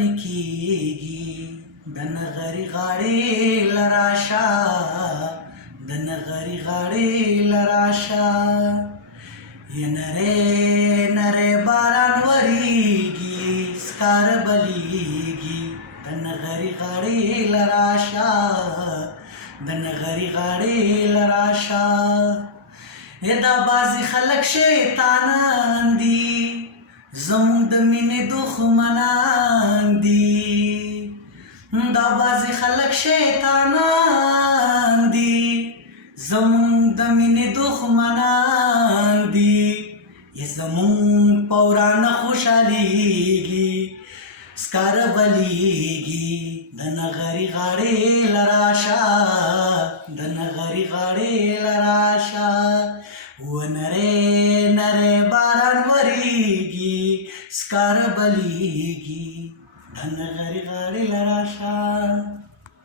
نکیږي د نغري غاړې لراشه د نغري غاړې لراشه یا نری نری باران وریږي سکار بلیږي د نغري غاړې لراشه د نغري غاړې لراشه دا بازي خلک شیطانان دي زموږ د مینې دښمنان دي دا بازي خلک شیطانان دي زموږ د مینې دښمنان دي زموږ په ورانه خوشحالیږي سکاره بلیږي د نغري غاړې لراشه د نغري غاړې لراشه و نری نری باران وریږي سکاره بلیږي د نغري غاړې لراشه